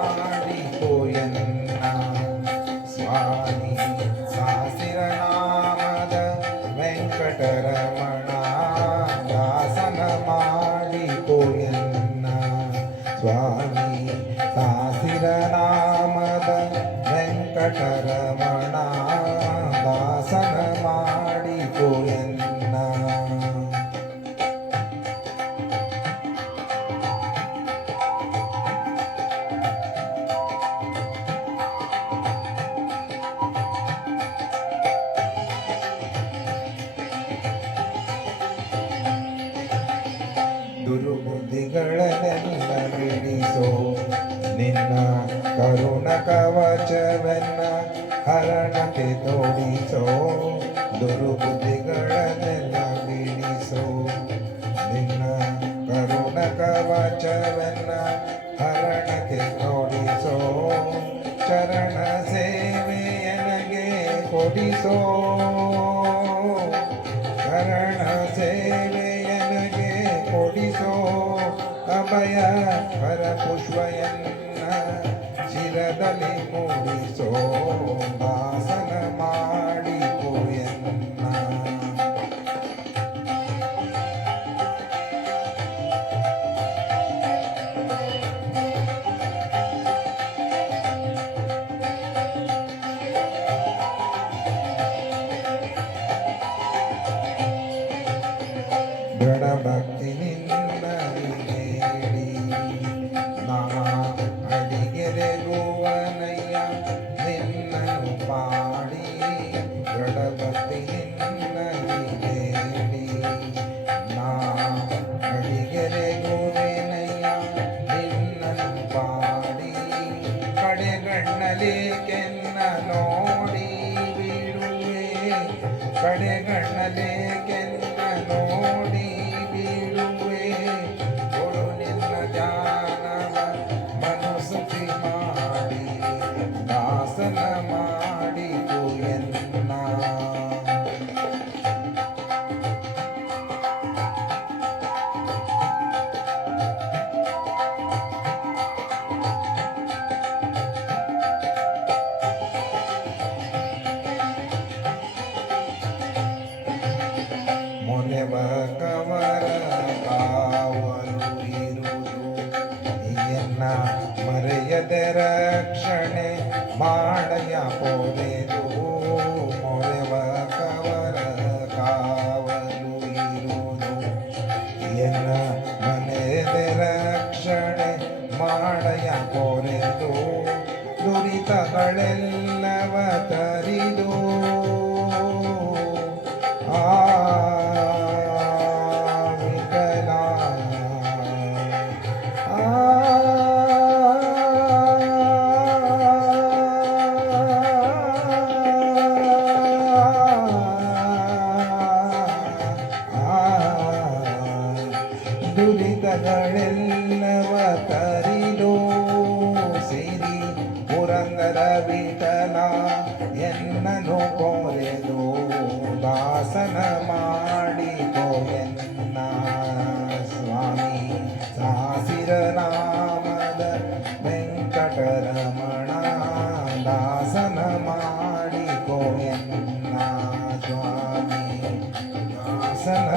ಮಾಡಿಕೊಯನ್ನ ಸ್ವಾಮಿ ಸಾಸಿರ ನಾಮದ ವೆಂಕಟರಮಣ ದಾಸನ ಮಾಡಿಕೊಯನ್ನ ಸ್ವಾಮಿ ಸಾಸಿರ ನಾಮದ ವೆಂಕಟರಮಣ ದಾಸನ ಮಾಡಿಕೊಯನ್ನ ದುರ್ಬುದ್ಧಿಗಳನ್ನೆಲ್ಲ ಬಿಡಿಸೋ ನಿನ್ನ ಕರುಣ ಕವಚವೆನ್ನ ಹರಣಕ್ಕೆ ತೋಡಿಸೋ ದುರ್ಬುದ್ಧಿಗಳನ್ನೆಲ್ಲ ಬಿಡಿಸೋ ನಿನ್ನ ಕರುಣ ಕವಚವೆನ್ನ ಹರಣಕ್ಕೆ ತೋಡಿಸೋ ಚರಣ ಸೇವೆಯನಗೆ ಕೊಡಿಸೋ ಶರಣ ಸೇವೆಯನಗೆ ಕೊಡಿಸೋ ಅಭಯ ಹರ ಪುಷ್ಪಯನ್ನ ಶಿರದಲ್ಲಿ ಮೂಡಿಸೋ ದಾಸನ ಮಾಡಿಕೊಯನ್ನ ದೃಢ ಭಕ್ತಿ ನಿನ್ನಡಿ ನಾ ಅಡಿಗೆರೆಗುವನಯ್ಯ ನಿನ್ನನು ಪಾಡಿ ದೃಢ ಭಕ್ತಿ ನಿನ್ನಡಿ ನಾ ಅಡಿಗೆರೆಗುವೆನಯ್ಯ ನಿನ್ನನು ಪಾಡಿ ಕಡೆಗಣ್ಣಲಿ ಕೆನ್ನ ನೋಡಿ ಬಿಡುವೆ ಕಡೆಗಣ್ಣಲಿ ಕೆನ್ನ ನೋಡಿ ಬೀಳುವೆ ಕೊಡು ನಿನ್ನ ಧ್ಯಾನವ ಮನಸ್ಸುತಿ ಮಾಡಿ ದಾಸನ ಮಾಡಿಕೊಯನ್ನ ಮೊರೆವ ಕವರ ಕಾವಲು ಇರುವುದು ಎನ್ನ ಮರೆಯದೆ ರಕ್ಷಣೆ ಮಾಡಯ ಪೊರೆದು ಮೊರೆವ ಕವರ ಕಾವಲು ಇರುವುದು ಎನ್ನ ಮನೆಯದೆ ರಕ್ಷಣೆ ಮಾಡಯ ಪೊರೆದು ದುರಿತಗಳೆಲ್ಲವ ತರಿದು ದುರಿತಗಳೆಲ್ಲವ ತರಿದೋ ಸಿರಿ ಪುರಂದರ ವಿಠಲ ಎನ್ನನು ಕೋರೆದು ದಾಸನ ಮಾಡಿಕೊಯನ್ನ ಸ್ವಾಮಿ ಸಾಸಿರ ನಾಮದ ವೆಂಕಟರಮಣ ದಾಸನ ಮಾಡಿಕೊಯನ್ನ ಸ್ವಾಮಿ ದಾಸನ